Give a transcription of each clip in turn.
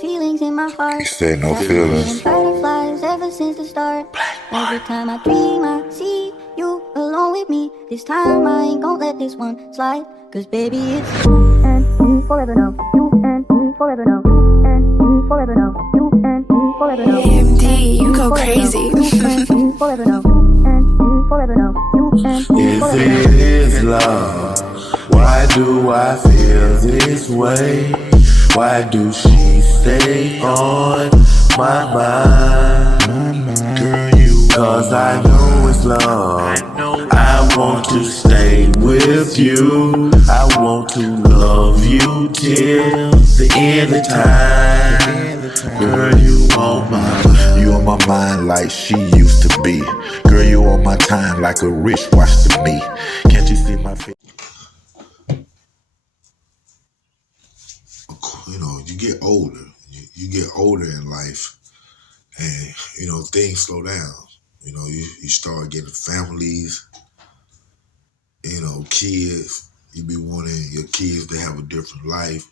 feelings in my heart. He said no Got me feelings. feeling butterflies ever since the start. Every time I dream, I see you alone with me. This time I ain't gon' let this one slide. Cause baby, it's you and me forever now. You and me forever now. You and me forever now. You and me forever now. MD, you go crazy. You and me forever now. You and me forever now. You and me If forever now. it is love, why do I feel this way? Why do she stay on my mind? Girl, cause I know it's love. I want to stay with you. I want to love you till the end of time. Girl, you You on my mind like she used to be. Girl, you on my time like a wristwatch to me. Can't you see my face? You know, you get older. You get older in life, and you know things slow down. You know, you start getting families. You know, kids. You be wanting your kids to have a different life.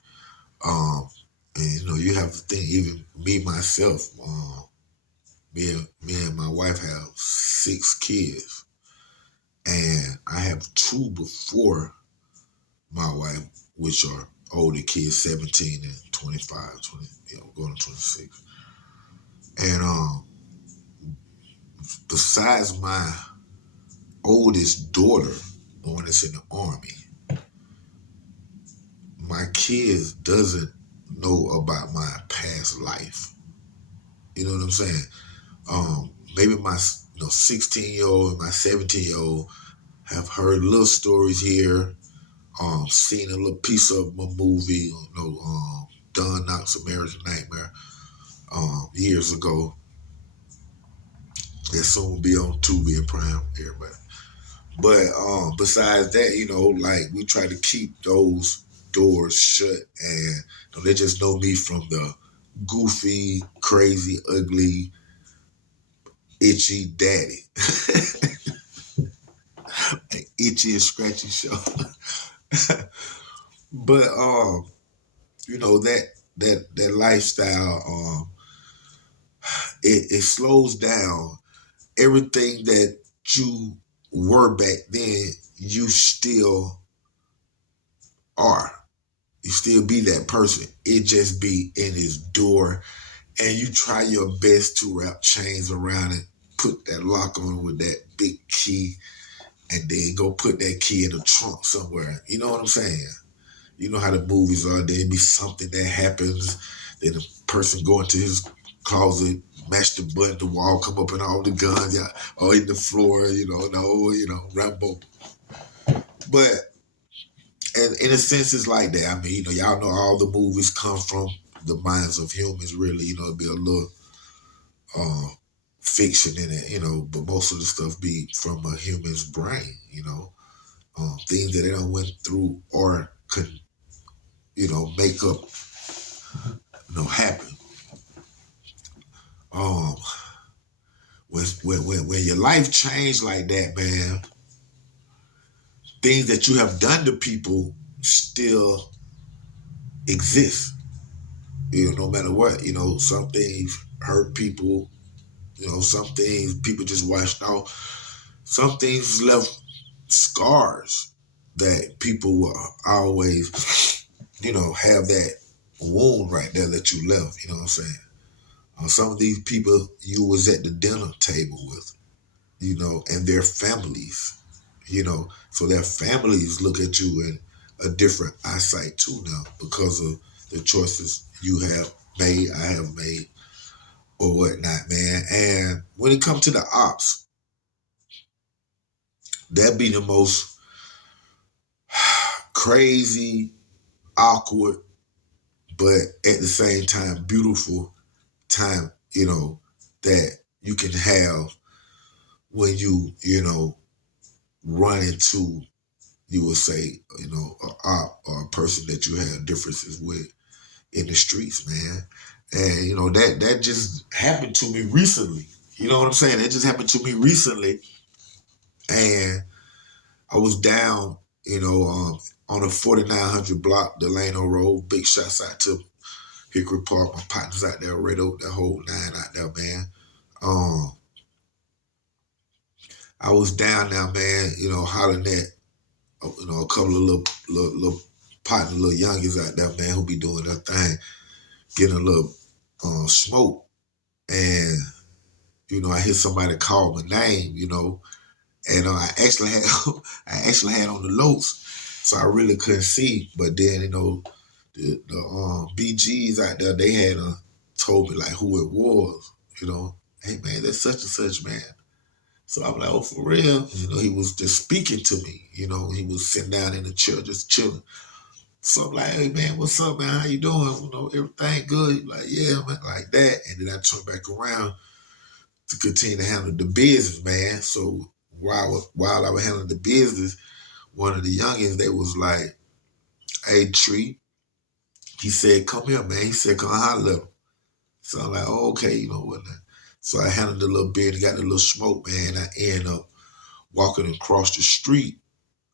And you know, you have to think. Even me myself. Me and my wife have 6 kids, and I have 2 before my wife, which are older kids, 17 and 25, 20, going to 26. And besides my oldest daughter, the one that's in the army, my kids doesn't know about my past life. You know what I'm saying? Maybe my 16-year-old and my 17-year-old have heard little stories here, seen a little piece of my movie, Don Knox American Nightmare, years ago. That soon will be on Tubi and Prime, everybody. But besides that, like we try to keep those doors shut, and they just know me from the goofy, crazy, ugly, itchy daddy, itchy and scratchy show. But that lifestyle, it slows down everything that you were back then. You still are. You still be that person. It just be in his door, and you try your best to wrap chains around it, put that lock on with that big key, and then go put that key in the trunk somewhere. You know what I'm saying? You know how the movies are. There'd be something that happens, then the person go into his closet, mash the button, the wall come up, and all the guns, all in the floor. Rambo. But and in a sense, it's like that. I mean, y'all know all the movies come from the minds of humans. Really, it'd be a little fiction in it, but most of the stuff be from a human's brain. Things that they don't went through or could, make up, happen. When your life changed like that, man, things that you have done to people still exist. No matter what, some things hurt people. Some things people just washed off. Some things left scars that people will always, have that wound right there that you left. You know what I'm saying? Some of these people you was at the dinner table with, and their families, so their families look at you in a different eyesight too now because of the choices you have made, I have made, or whatnot, man. And when it comes to the ops, that be the most crazy, awkward, but at the same time beautiful time, that you can have when you run into, you would say, a op or a person that you have differences with in the streets, man. And that just happened to me recently. You know what I'm saying? That just happened to me recently. And I was down, on a 4900 block, Delano Road. Big shouts out to Hickory Park. My partners out there, Red Oak, that whole line out there, man. I was down there, man, hollering at, a couple of little partner, little youngins out there, man, who be doing their thing, getting a little smoke. And, I hear somebody call my name, and I actually had on the lows, so I really couldn't see. But then, the BGs out there, they had told me like who it was, hey man, that's such and such, man. So I'm like, oh, for real? He was just speaking to me, he was sitting down in the chair just chilling. So I'm like, hey man, what's up, man? How you doing? Everything good? He's like, yeah, man, like that. And then I turned back around to continue to handle the business, man. So while I was handling the business, one of the youngins, they was like, hey, Tree, he said, come here, man. He said, come holler at him. So I'm like, oh, okay, you know what? So I handled a little bit and got a little smoke, man. I ended up walking across the street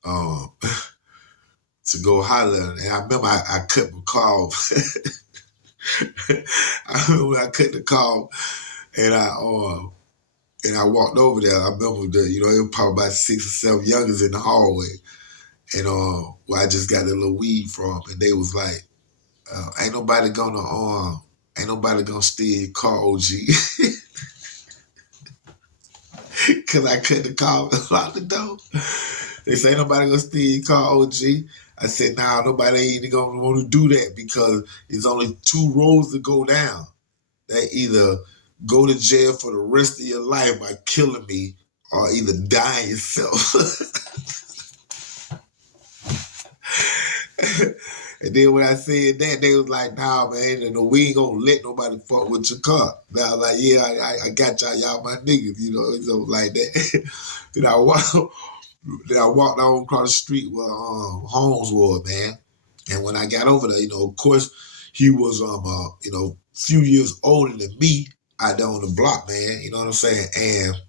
to go holler at him. And I remember I cut my call. I remember I cut the call and I walked over there. I remember that, it was probably about 6 or 7 youngers in the hallway. And where I just got a little weed from. And they was like, ain't nobody gonna steal your car, OG. Cause I cut the car out the door. They say ain't nobody gonna steal your car, OG. I said, nah, nobody ain't gonna want to do that because it's only 2 roads to go down. They either go to jail for the rest of your life by killing me or either die yourself. And then when I said that, they was like, nah, man, we ain't gonna let nobody fuck with your car. And I was like, yeah, I got y'all my niggas, so like that. Then I walked down across the street where Holmes was, man. And when I got over there, of course, he was, a few years older than me out there on the block, man. You know what I'm saying? And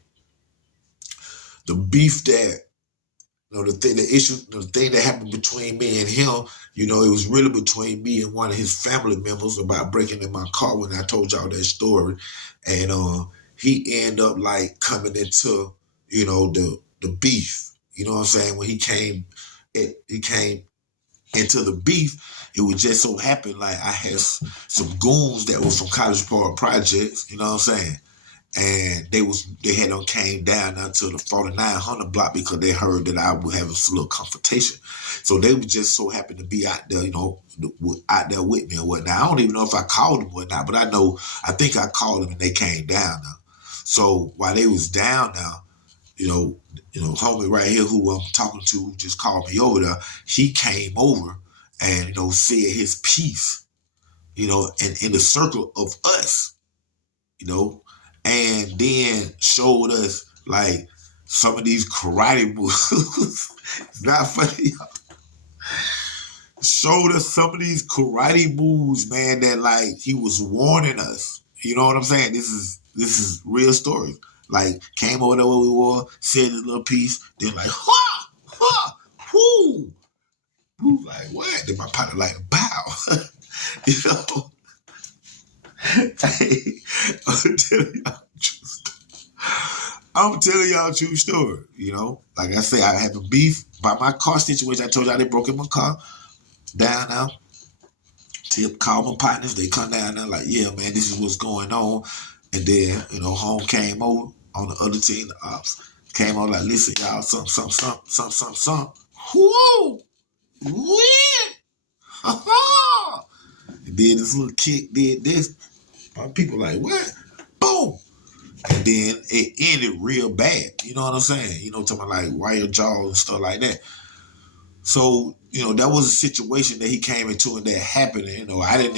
the beef that, the thing that happened between me and him, it was really between me and one of his family members about breaking in my car when I told y'all that story. And he ended up like coming into, the beef. You know what I'm saying? When he came into the beef, it would just so happen like I had some goons that were from College Park Projects, you know what I'm saying? And they had came down to the 4900 block because they heard that I was having some little confrontation. So they would just so happen to be out there, out there with me or whatnot. I don't even know if I called them or whatnot, but I think I called them and they came down now. So while they was down now, homie right here who I'm talking to, who just called me over there, he came over and, said his piece, and in the circle of us, and then showed us like some of these karate moves. It's not funny, y'all. Showed us some of these karate moves, man, that like he was warning us. You know what I'm saying? This is real story. Like came over there where we were, said his little piece, then like, ha, ha, whoo. Who like what? Then my partner like bow. Hey, I'm telling y'all a true story, Like I say, I had a beef by my car situation. I told y'all they broke in my car down now. Call my partners, they come down there like, yeah, man, this is what's going on. And then, home came over on the other team, the ops. Came on like, listen, y'all, something. Whoo! Weird! And then this little kick did this. My people like, what? Boom! And then it ended real bad. You know what I'm saying? Talking about like wire jaws and stuff like that. So, that was a situation that he came into and that happened. And, I didn't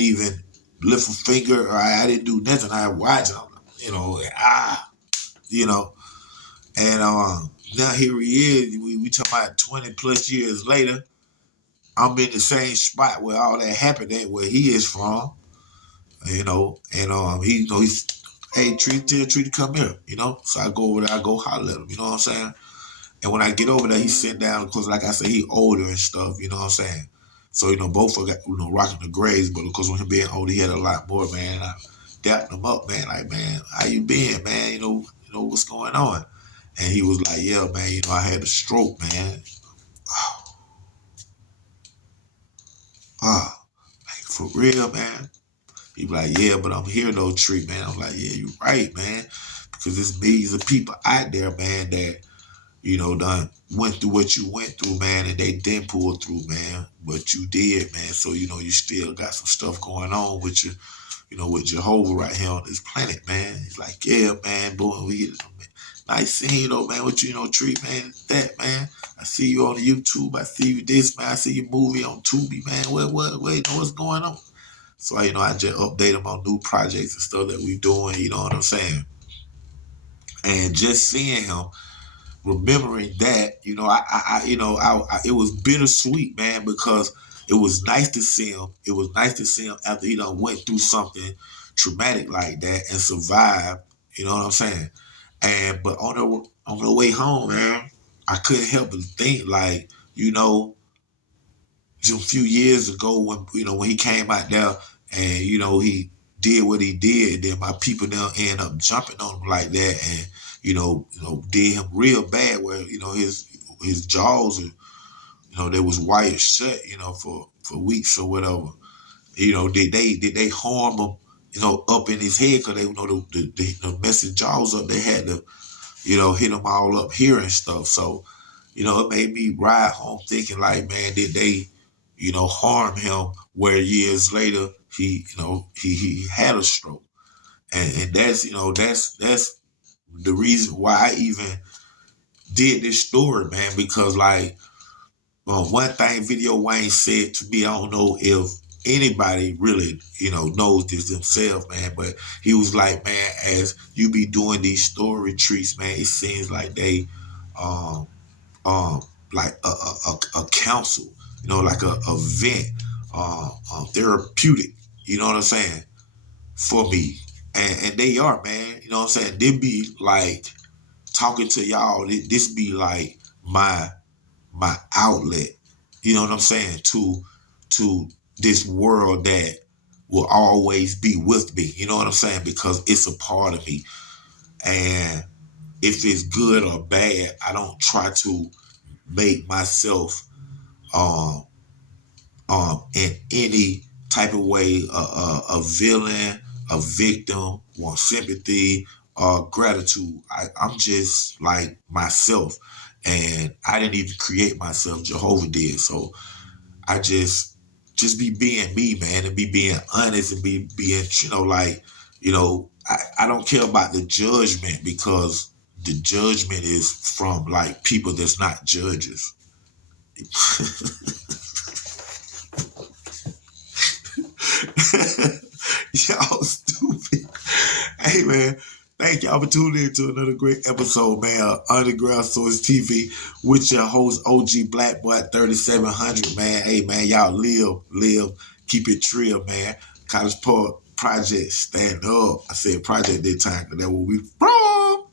even lift a finger or I didn't do nothing. I watched him, And now here he is. We talking about 20 plus years later. I'm in the same spot where all that happened at, where he is from. And he's, hey, tell Tree to come here, So I go over there, I go holler at him, you know what I'm saying? And when I get over there, he sit down, because like I said, he older and stuff, you know what I'm saying? So, both of them got, rocking the grays, but of course when him being older, he had a lot more, man. I dapped him up, man, like, man, how you been, man? What's going on? And he was like, yeah, man, I had a stroke, man. Like, for real, man. He be like, yeah, but I'm here no treat, man. I'm like, yeah, you right, man. Because there's millions of people out there, man, that, done went through what you went through, man, and they didn't pull through, man. But you did, man. So, you still got some stuff going on with you, with Jehovah right here on this planet, man. He's like, yeah, man, boy, we get it. Nice seeing you, though, man. What you, treat, man, that, man. I see you on YouTube. I see you this, man. I see your movie on Tubi, man. What's going on? So, I just update him on new projects and stuff that we doing, you know what I'm saying? And just seeing him, remembering that, it was bittersweet, man, because it was nice to see him. It was nice to see him after he done went through something traumatic like that and survived, you know what I'm saying? But on the way home, man, I couldn't help but think, like, just a few years ago when he came out there and, he did what he did, and then my people now end up jumping on him like that and, did him real bad where, his jaws are, they was wired shut, for weeks or whatever. Did they harm him, up in his head because they, the messing jaws up, they had to, hit him all up here and stuff. So, it made me ride home thinking like, man, did they, harm him where years later he had a stroke. And that's, that's the reason why I even did this story, man, because like, one thing Video Wayne said to me, I don't know if anybody really, knows this themselves, man, but he was like, man, as you be doing these story retreats, man, it seems like they, like a counsel, like a vent, therapeutic, you know what I'm saying, for me. And they are, man, you know what I'm saying? They be like talking to y'all, this be like my outlet, you know what I'm saying, to this world that will always be with me, you know what I'm saying, because it's a part of me. And if it's good or bad, I don't try to make myself in any type of way a villain, a victim, want sympathy or gratitude. I'm just like myself, and I didn't even create myself. Jehovah did. So I just be being me, man, and be being honest and be being, I don't care about the judgment, because the judgment is from like people that's not judges. Y'all stupid. Hey, man, thank y'all for tuning in to another great episode, man, of Underground Source TV with your host, OG Black Boy 3700, man. Hey, man, y'all live, keep it trill, man. College Park Project, stand up. I said project this time because that's where we from.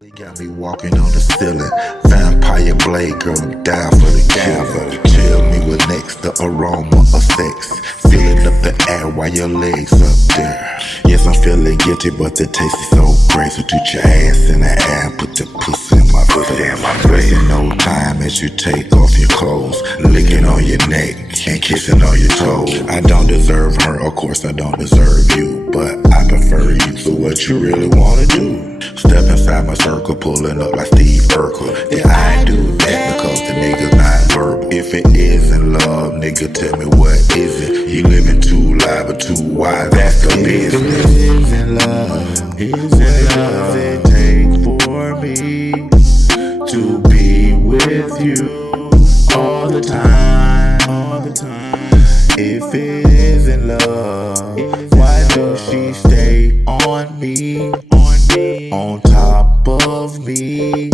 They got me walking on the ceiling. Vampire blade, girl, I'm down for the kill. Chill me with next, the aroma of sex. Filling up the air while your legs up there. Yes, I'm feeling guilty, but the taste is so great. So toot your ass in the air and put the pussy in my face. Wasting no time as you take off your clothes, licking on your neck and kissing on your toes. I don't deserve her, of course I don't deserve you, but I prefer you. So what you really wanna do? Step inside my circle, pulling up like Steve Urkel. Yeah, I do that because the nigga's not verbal. If it isn't love, nigga, tell me what is it? You living too loud or too wide, that's the business. If it isn't love, what does it take for me to be with you all the time? If it isn't love, why does she stay on me, on top of me?